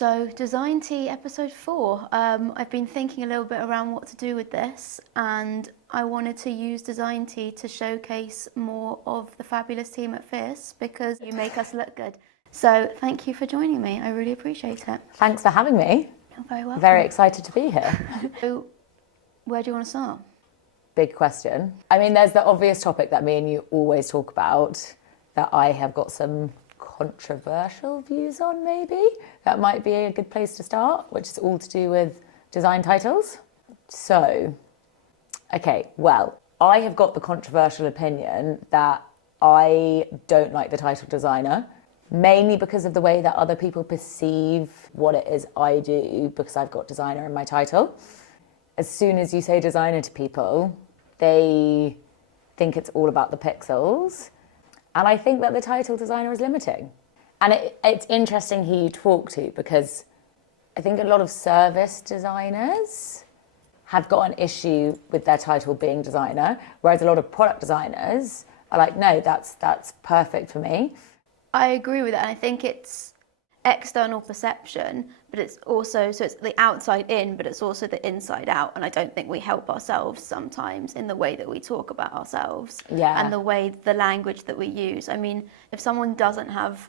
So, Design Tea episode 4. I've been thinking a little bit around what to do with this, and I wanted to use Design Tea to showcase more of the fabulous team at Fierce because you make us look good. So, thank you for joining me. I really appreciate it. Thanks for having me. You're very welcome. Very excited to be here. So, where do you want to start? Big question. I mean, there's the obvious topic that me and you always talk about that I have got some controversial views on, maybe. That might be a good place to start, which is all to do with design titles. So, okay, well, I have got the controversial opinion that I don't like the title designer, mainly because of the way that other people perceive what it is I do, because I've got designer in my title. As soon as you say designer to people, they think it's all about the pixels. And I think that the title designer is limiting. And it's interesting who you talk to, because I think a lot of service designers have got an issue with their title being designer, whereas a lot of product designers are like, no, that's perfect for me. I agree with that, and I think it's external perception, but it's also, so it's the outside in, but it's also the inside out. And I don't think we help ourselves sometimes in the way that we talk about ourselves and the language that we use. I mean, if someone doesn't have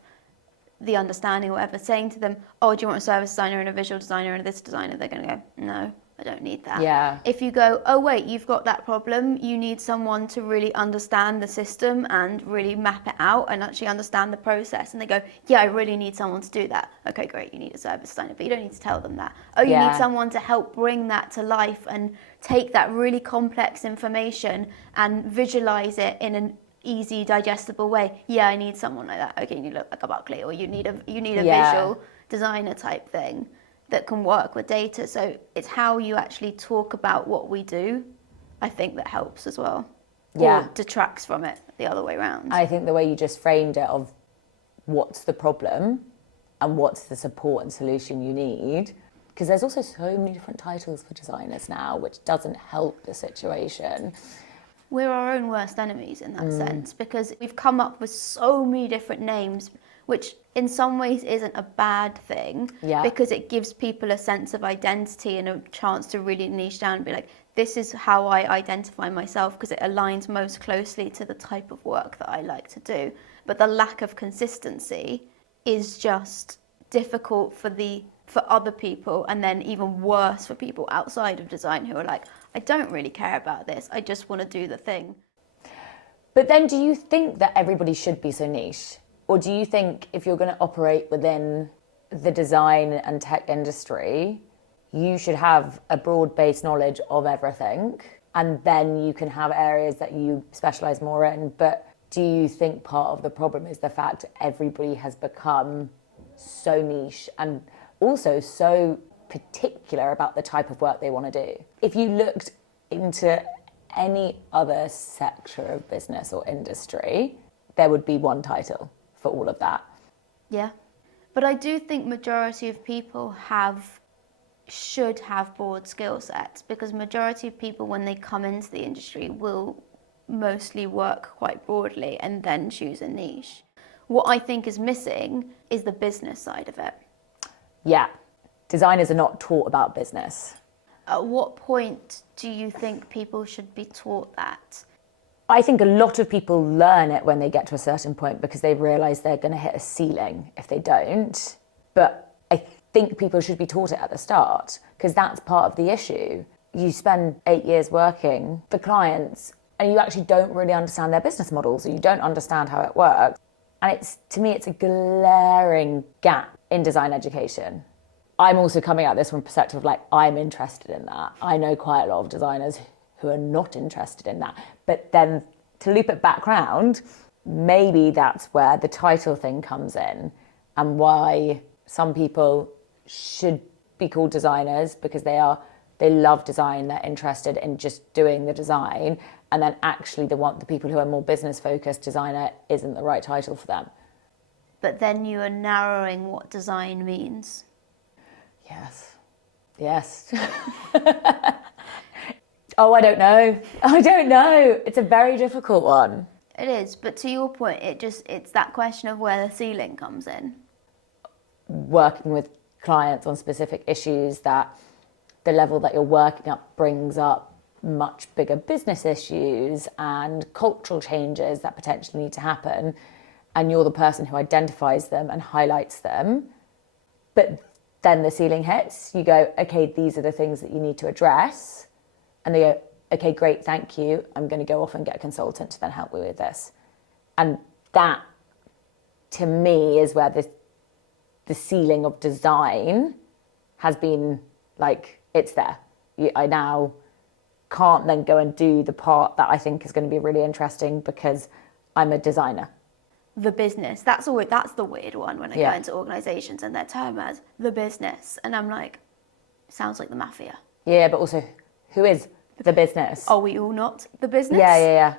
the understanding or whatever, saying to them, oh, do you want a service designer and a visual designer and this designer, they're going to go, no, I don't need that. Yeah. If you go, oh wait, you've got that problem, you need someone to really understand the system and really map it out and actually understand the process. And they go, yeah, I really need someone to do that. Okay, great, you need a service designer, but you don't need to tell them that. Oh, you need someone to help bring that to life and take that really complex information and visualize it in an easy, digestible way. Yeah, I need someone like that. Okay, you look like a Buckley, or you need a visual designer type thing that can work with data. So it's how you actually talk about what we do, I think, that helps as well. Yeah. Or detracts from it the other way around. I think the way you just framed it of what's the problem and what's the support and solution you need, because there's also so many different titles for designers now, which doesn't help the situation. We're our own worst enemies in that sense, because we've come up with so many different names, which in some ways isn't a bad thing, because it gives people a sense of identity and a chance to really niche down and be like, this is how I identify myself, because it aligns most closely to the type of work that I like to do. But the lack of consistency is just difficult for other people, and then even worse for people outside of design who are like, I don't really care about this, I just want to do the thing. But then do you think that everybody should be so niche? Or do you think if you're going to operate within the design and tech industry, you should have a broad-based knowledge of everything, and then you can have areas that you specialise more in? But do you think part of the problem is the fact everybody has become so niche and also so particular about the type of work they want to do? If you looked into any other sector of business or industry, there would be one title for all of that. Yeah, but I do think majority of people should have broad skill sets, because majority of people, when they come into the industry, will mostly work quite broadly and then choose a niche. What I think is missing is the business side of it. Yeah, designers are not taught about business. At what point do you think people should be taught that? I think a lot of people learn it when they get to a certain point because they realise they're going to hit a ceiling if they don't. But I think people should be taught it at the start, because that's part of the issue. You spend 8 years working for clients and you actually don't really understand their business models, or you don't understand how it works. And to me, it's a glaring gap in design education. I'm also coming at this from a perspective of like, I'm interested in that. I know quite a lot of designers who are not interested in that. But then to loop it back round, maybe that's where the title thing comes in, and why some people should be called designers, because they love design, they're interested in just doing the design, and then actually the people who are more business focused, designer isn't the right title for them. But then you are narrowing what design means. Yes. Oh, I don't know. It's a very difficult one. It is, but to your point, it's that question of where the ceiling comes in. Working with clients on specific issues, that the level that you're working up brings up much bigger business issues and cultural changes that potentially need to happen, and you're the person who identifies them and highlights them, but then the ceiling hits, you go, okay, these are the things that you need to address, and they go, okay, great, thank you, I'm going to go off and get a consultant to then help me with this. And that, to me, is where the ceiling of design has been, like, it's there. I now can't then go and do the part that I think is going to be really interesting because I'm a designer. The business, that's the weird one when I go into organisations and their term as the business, and I'm like, sounds like the mafia. Yeah, but also, who is the business? Are we all not the business? Yeah.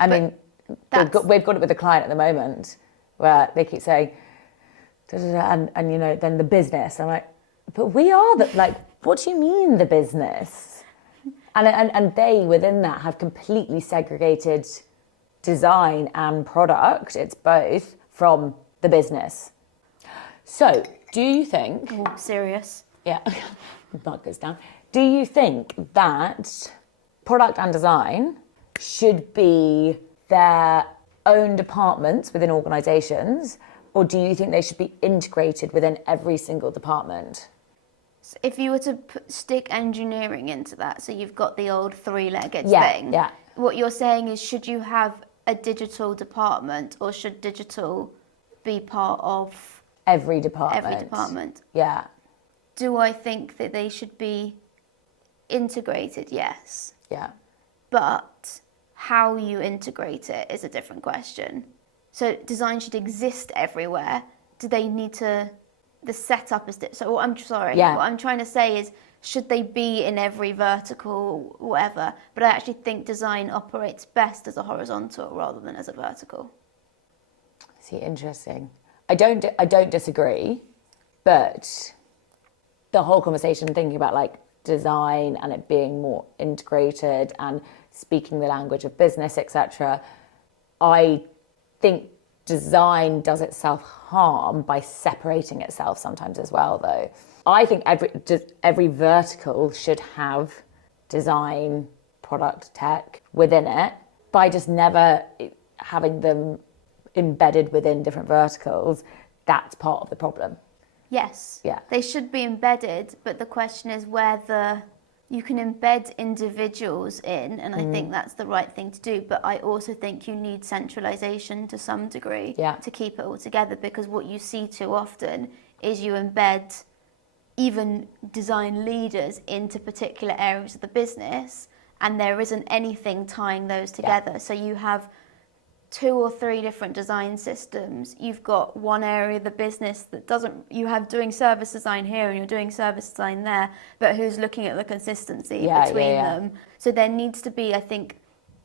I mean, we've got it with a client at the moment where they keep saying, and you know, then the business. I'm like, but we are the, like, what do you mean the business? And they within that have completely segregated design and product. It's both from the business. So, do you think? Ooh, serious. Yeah, mark goes down. Do you think that product and design should be their own departments within organisations, or do you think they should be integrated within every single department? So if you were to stick engineering into that, so you've got the old three-legged thing. Yeah. What you're saying is, should you have a digital department, or should digital be part of every department? Every department. Yeah. Do I think that they should be integrated? Yes. Yeah. But how you integrate it is a different question. So design should exist everywhere. Do they need to? The setup is so. What I'm sorry. Yeah. What I'm trying to say is, should they be in every vertical, whatever? But I actually think design operates best as a horizontal rather than as a vertical. See, interesting. I don't disagree, but the whole conversation thinking about like design and it being more integrated and speaking the language of business, etc. I think design does itself harm by separating itself sometimes as well, though. I think every vertical should have design, product, tech within it, by just never having them embedded within different verticals. That's part of the problem. Yes. Yeah. They should be embedded, but the question is whether you can embed individuals in, and I think that's the right thing to do, but I also think you need centralization to some degree to keep it all together, because what you see too often is you embed even design leaders into particular areas of the business, and there isn't anything tying those together. So you have 2 or 3 different design systems. You've got one area of the business that doesn't, you have doing service design here and you're doing service design there, but who's looking at the consistency between them? So there needs to be, I think,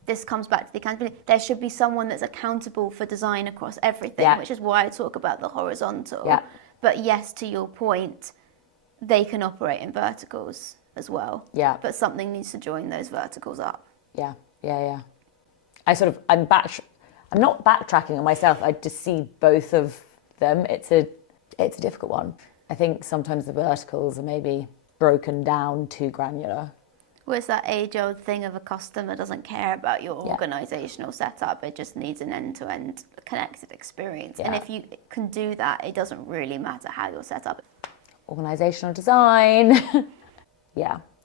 this comes back to the accountability. There should be someone that's accountable for design across everything, which is why I talk about the horizontal. But yes, to your point, they can operate in verticals as well. But something needs to join those verticals up. I'm not backtracking on myself. I just see both of them. It's a difficult one. I think sometimes the verticals are maybe broken down too granular. Well, it's that age-old thing of a customer doesn't care about your organisational setup. It just needs an end-to-end connected experience. And if you can do that, it doesn't really matter how you're set up. Organisational design.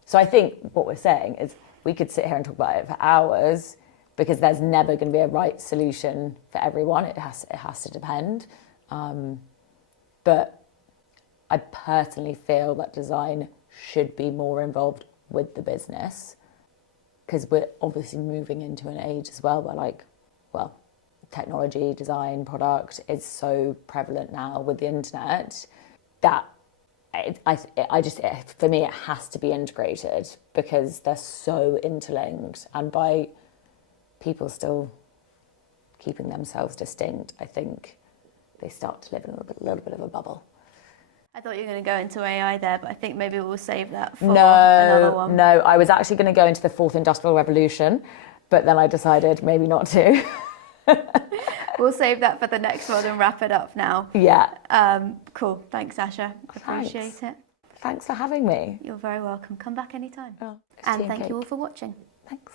So I think what we're saying is we could sit here and talk about it for hours, because there's never going to be a right solution for everyone. It has to depend. But I personally feel that design should be more involved with the business, because we're obviously moving into an age as well where technology, design, product is so prevalent now with the internet that for me, it has to be integrated, because they're so interlinked, and by people still keeping themselves distinct, I think they start to live in a little bit of a bubble. I thought you were going to go into AI there, but I think maybe we'll save that for another one. No, I was actually going to go into the 4th Industrial Revolution, but then I decided maybe not to. We'll save that for the next one and wrap it up now. Yeah. Cool. Thanks, Sasha. Appreciate it. Thanks for having me. You're very welcome. Come back anytime. Oh, and thank you all for watching. Thanks.